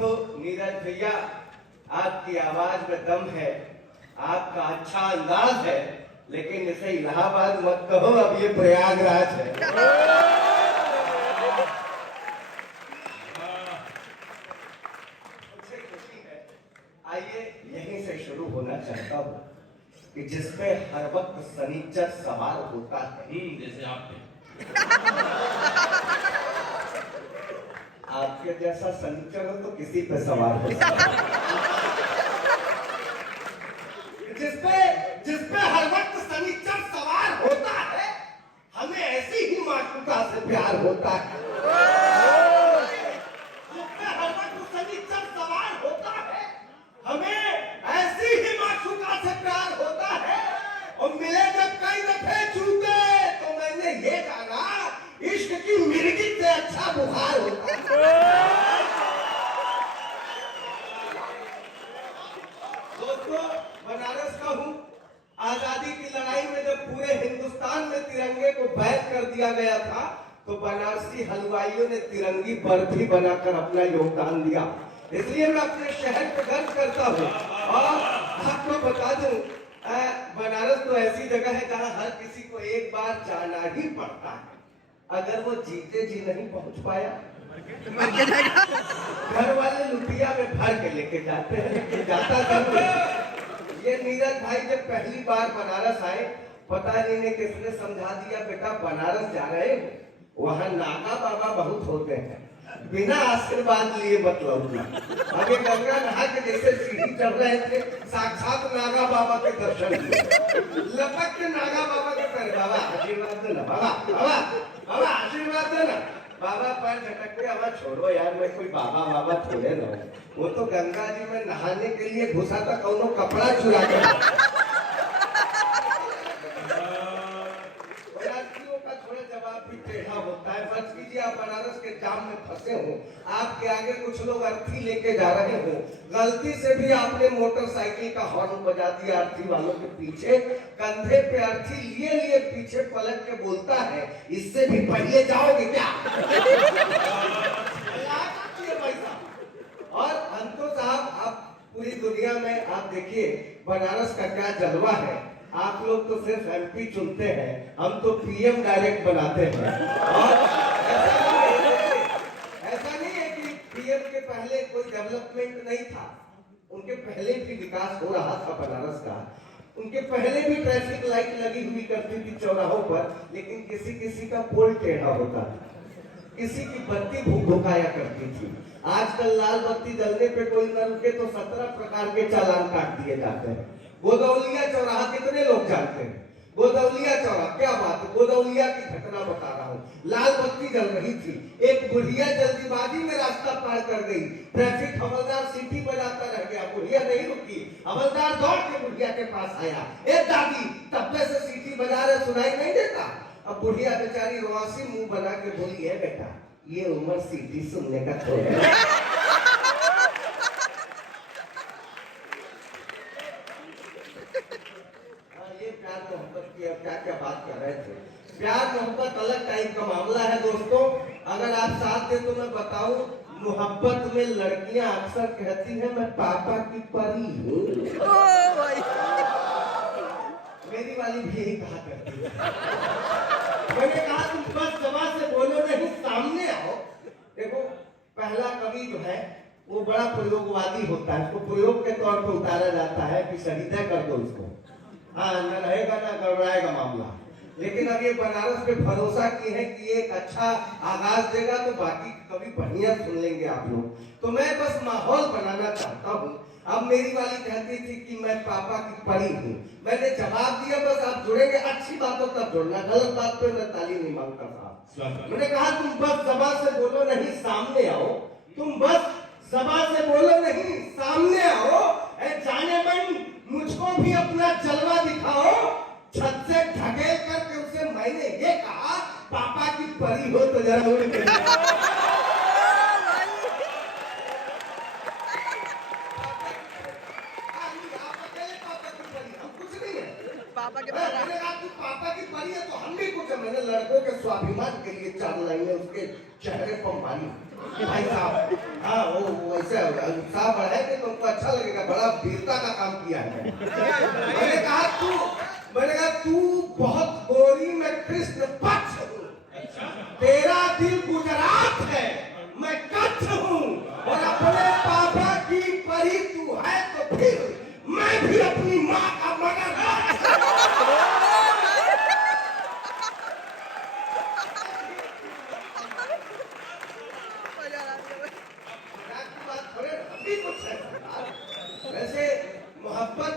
तो नीरज भैया, आपकी आवाज में दम है, आपका अच्छा अंदाज है, लेकिन इसे इलाहाबाद मत कहो, अब ये प्रयागराज है। मुझे खुशी है, आइए यहीं से शुरू होना चाहता हूँ कि जिसपे हर वक्त शनिचर सवार होता है। जैसे आपने आपके जैसा शनिचर हो तो किसी पे सवार हो सकता है। जिसपे हर वक्त शनिचर सवार होता है, हमें ऐसी ही मातृका से प्यार होता है। जिसपे हर वक्त शनिचर सवार होता है, हमें ऐसी ही मातृका से प्यार होता है। और मिले जब कई दफे चूके तो मैंने ये जाना, इश्क की मिर्गी से अच्छा बुखार होता है। दोस्तों, बनारस का हूँ। आजादी की लड़ाई में जब पूरे हिंदुस्तान में तिरंगे को बैन कर दिया गया था, तो बनारसी हलवाइयों ने तिरंगी बर्फी बनाकर अपना योगदान दिया। इसलिए मैं अपने शहर पर गर्व करता हूँ। और आपको बता दूं, बनारस तो ऐसी जगह है जहाँ हर किसी को एक बार जाना ही पड़ता है। अगर वो जीते जी नहीं पहुंच पाया, घर वाले लुटिया में भर के लेके जाते हैं, लेकिन जाता जरूर है। ये नीरज भाई जब पहली बार बनारस आए, पता नहीं ने किसने समझा दिया, बेटा बनारस जा रहे हो, वहाँ नागा बाबा बहुत होते हैं, बिना आशीर्वाद लिए मतलब। आगे गंगा नहा के जैसे सीढ़ी चढ़ रहे थे, साक्षात नागा बाबा के दर्शन हुए। लपक के नागा बाबा के पैर, बाबा आशीर्वाद देना, बाबा बाबा बाबा आशीर्वाद देना। बाबा पैर झटक के, अब छोड़ो यार, मैं कोई बाबा बाबा थोड़े ना हूँ। वो तो गंगा जी में नहाने के लिए घुसा था, कौनो कपड़ा चुरा कर। थोड़ा जवाब भी टेढ़ा होता है। फर्ज कीजिए आप बनारस के जाम में फंसे हो, आपके आगे कुछ लोग अर्थी लेके जा रहे हो, गलती से भी आपने मोटरसाइकिल का हॉर्न बजा दिया अर्थी वालों के पीछे, कंधे पे अर्थी लिए लिए पीछे पलट के बोलता है, इससे भी पहले जाओगे क्या? और अंतो साहब, आप पूरी दुनिया में आप देखिए बनारस का क्या जलवा है। आप लोग तो सिर्फ एमपी चुनते हैं, हम तो पीएम डायरेक्ट बनाते हैं। और ऐसा नहीं है कि पीएम के पहले कोई डेवलपमेंट नहीं था, उनके पहले भी विकास हो रहा था बनारस का। उनके पहले भी ट्रैफिक लाइट लगी हुई करती थी चौराहों पर, लेकिन किसी किसी का पोल टेढ़ा होता था, किसी की बत्ती भुकाया करती थी। आजकल लाल बत्ती जलने पे कोई न रुके तो 17 प्रकार के चालान काट दिए जाते हैं। गोदौलिया चौराहा कितने लोग जानते हैं? गोदौलिया चौराहा, क्या बात है, गोदौलिया की घटना बता रहा हूँ। लाल बत्ती जल रही थी, एक बुढ़िया जल्दीबाजी में रास्ता पार कर गई, ट्रैफिक हवलदार सीटी बजाता रह गया, बुढ़िया नहीं रुकी, हवलदार दौड़ के बुढ़िया के पास आया, ए दादी तब्बे से सीटी बजा रहे, सुनाई नहीं देता? अब बुढ़िया बेचारी रोआसी मुंह बना के बोली, है बेटा ये उम्र सीटी सुनने का छोड़। ये प्यार मोहब्बत की अब क्या क्या बात कर रहे थे। प्यार मोहब्बत अलग टाइप का मामला है दोस्तों। अगर आप साथ दे तो मैं बताऊं, मोहब्बत में लड़कियां अक्सर कहती हैं मैं पापा की परी हूँ। मेरी वाली भी यही कहा करती है। मैंने कहा तुम बस जबान से बोलो नहीं, सामने आओ। देखो, पहला कवि जो है वो बड़ा प्रयोगवादी होता है, उसको प्रयोग के तौर पर उतारा जाता है कि शहीदा कर दो इसको, हाँ न रहेगा ना गड़बड़ाएगा मामला। लेकिन अब ये बनारस पे भरोसा की है कि एक अच्छा आगाज देगा तो बाकी कभी बढ़िया सुन लेंगे आप लोग। तो मैं बस माहौल बनाना चाहता हूँ। अब मेरी वाली कहती थी कि मैं पापा की परी हूँ, मैंने जवाब दिया बस आप जुड़ेंगे, अच्छी बातों तब जुड़ना, गलत बात पे मैं ताली नहीं मांगता साहब। मैंने कहा तुम बस जबान से बोलो नहीं, सामने आओ। तुम बस जबान से बोलो नहीं, सामने आओ। जाने मन मुझको भी अपना जलवा दिखाओ। छत से ढकेल करके उसे मैंने ये कहा, पापा की परी हो तो जरा उड़ के पापा के पापा की परी है तो हम भी कुछ। मैंने लड़कों के स्वाभिमान के लिए 4 लाइनें उसके चेहरे पर मारी। भाई साहब, हाँ वो वैसे उत्साह बढ़ाएंगे तो उनको अच्छा लगेगा, बड़ा वीरता का काम किया है। मैंने कहा तू बहुत गोरी में कृष्ण पक्ष हूँ, तेरा दिल गुजरात है, मैं कच्छ हूँ, और अपने पापा की परी तू है तो फिर मैं भी अपनी माँ का मगर। वैसे मोहब्बत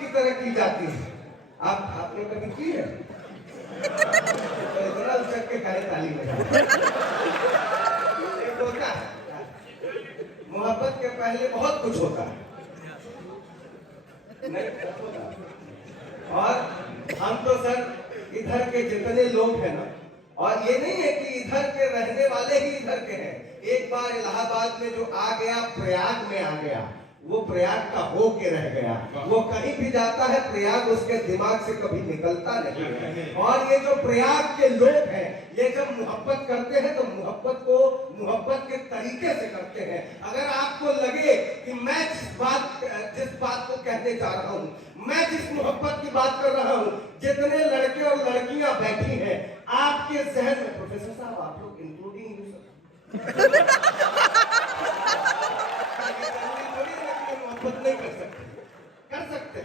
की तरह की जाती है। आपने कभी की है? तो इतना उछक के खाए ताली बजा। एक होता है मोहब्बत के पहले बहुत कुछ होता है, नहीं होता। और हम तो सर इधर के जितने लोग हैं ना, और ये नहीं है कि इधर के रहने वाले ही इधर के हैं। एक बार इलाहाबाद में जो आ गया, प्रयाग में आ गया, वो प्रयाग का हो के रह गया। वो कहीं भी जाता है प्रयाग उसके दिमाग से कभी निकलता नहीं है। और ये जो प्रयाग के लोग हैं, ये जब मोहब्बत करते हैं तो मोहब्बत के तरीके से करते हैं। अगर आपको लगे कि मैं जिस बात को कहने जा रहा हूँ, मैं जिस मोहब्बत की बात कर रहा हूँ, जितने लड़के और लड़कियां बैठी हैं आपके जहन में, प्रोफेसर साहब आप लोग इंक्लूडिंग यू मोहब्बत नहीं कर सकते।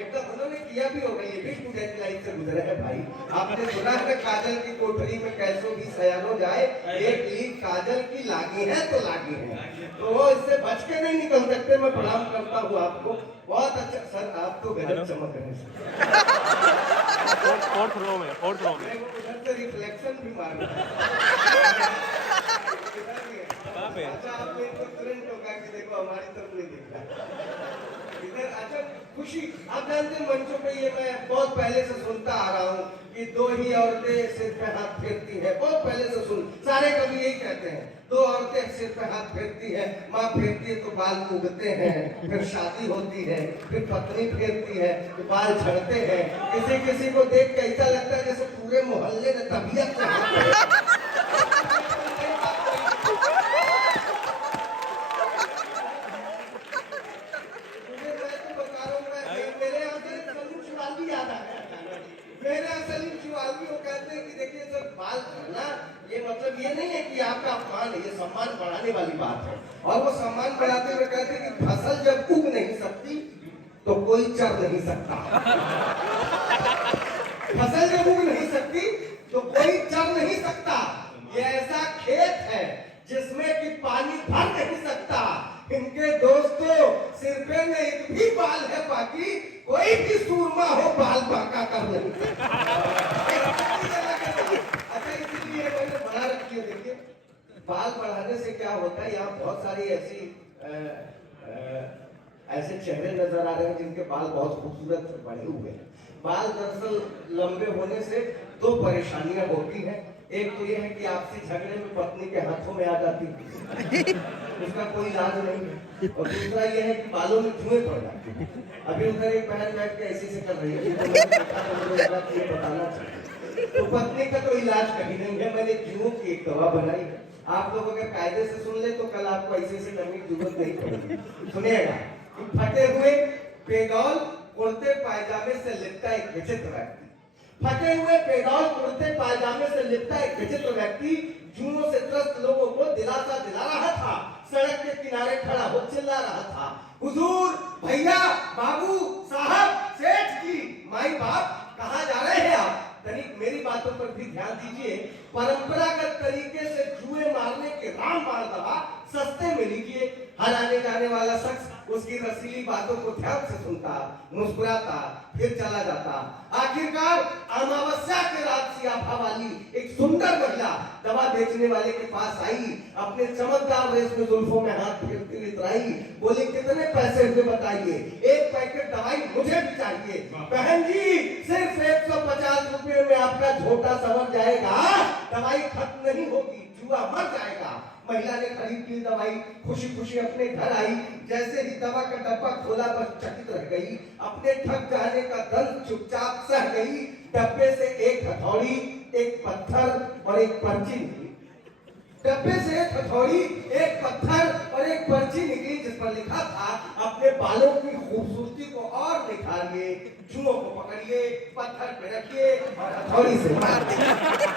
एकदम उन्होंने किया भी होगा, ये भी स्टूडेंट लाइफ से गुजरा है भाई। आपने सुना है काजल की कोठरी में कैसो भी सयानो जाए, एक लीक काजल की लागी है तो लागी है, तो वो इससे बच के नहीं निकल सकते। मैं प्रणाम करता हूँ आपको, बहुत अच्छा सर, आप तो गजब चमक रहे हैं। फोर्थ रो में उधर से रिफ्लेक्शन भी मार रहा है। अच्छा आपने इनको तुरंत टोका कि देखो हमारी तरफ नहीं दिख रहा इधर। अच्छा खुशी, आप जानते हैं मंचों पे ये मैं बहुत पहले से सुनता आ रहा हूँ कि दो ही औरतें सिर पे हाथ फेरती है। बहुत पहले से सारे कवि यही कहते हैं, दो औरतें सिर पे हाथ फेरती है, माँ फेरती है तो बाल उगते हैं, फिर शादी होती है, फिर पत्नी फेरती है तो बाल झड़ते हैं। किसी किसी को देख के ऐसा लगता है जैसे पूरे मोहल्ले ने तबीयत से मतलब ये नहीं है कि आपका अपमान है, ये सम्मान बढ़ाने वाली बात है। और वो सम्मान बढ़ाते हुए कहते हैं कि फसल जब उग नहीं सकती तो कोई चर नहीं सकता। फसल जब उग नहीं सकती तो कोई चर नहीं सकता। ये ऐसा खेत है जिसमें कि पानी भर नहीं सकता। इनके दोस्तों सिर पे में एक भी बाल है, बाकी कोई भी सूरमा हो बाल बांका कर नहीं सकता। देखिए बाल बढ़ाने से क्या होता है, यहाँ बहुत सारी ऐसे चेहरे नजर आ रहे हैं जिनके बाल बहुत खूबसूरत बने हुए हैं। बाल दरअसल लंबे होने से दो परेशानियां होती हैं। एक तो यह है कि आपसी झगड़े में पत्नी के हाथों में आ जाती है, उसका कोई इलाज नहीं है। और दूसरा यह है कि बालों में धुएं पड़ जाते हैं। अभी उधर एक बहन बैठ के ऐसे से कर रही है, ये बताना चाहिए। तो पत्नी का तो इलाज कहीं नहीं है। मैंने जुओं की एक दवा बनाई है, आप लोग अगर कायदे से सुन ले तो कल आपको ऐसे से करने की जरूरत नहीं पड़ेगी। सुनिएगा, फटे हुए पेडॉल कुर्ते पायजामे से लिपटा एक विचित्र व्यक्ति, फटे हुए पेडॉल कुर्ते पायजामे से लिपटा एक विचित्र व्यक्ति जुओं से त्रस्त लोगों को दिलासा दिला रहा था। सड़क के किनारे खड़ा हो चिल्ला रहा था, हुजूर, भैया, बाबू, साहब, सेठ जी, माई बाप, कहाँ जा रहे हैं आप? तनिक मेरी बातों पर भी ध्यान दीजिए। परंपरागत तरीके से जुए मारने के रामबाण दवा सस्ते में लीजिए। हर आने जाने वाला शख्स उसकी रसीली बातों को ध्यान से सुनता, मुस्कुराता, फिर चला जाता। आखिरकार अमावस्या के रात सियाफा वाली एक सुंदर महिला दवा बेचने वाले के पास आई, अपने चमकदार रेशमी जुल्फों में हाथ फेरती हुई इतराई, बोली, कितने पैसे हुए बताइए, एक पैकेट दवाई मुझे भी चाहिए। बहन जी, सिर्फ 150 रुपए में आपका झोटा संवर जाएगा, दवाई खत्म नहीं होगी, जुआ मर जाएगा। महिला ने खरीद ली दवाई, खुशी खुशी अपने घर आई। जैसे ही दवा का डब्बा खोला बस चकित रह गई। अपने ठग जाने का दर्द चुपचाप सह गई। डब्बे से एक हथौड़ी, एक पत्थर और एक पर्ची निकली। डब्बे से एक हथौड़ी, एक पत्थर और एक पर्ची बालों की खूबसूरती को और निखारिए, जुओं को पकड़िए, पत्थर पे रखिए और हथौड़ी से मार दीजिए।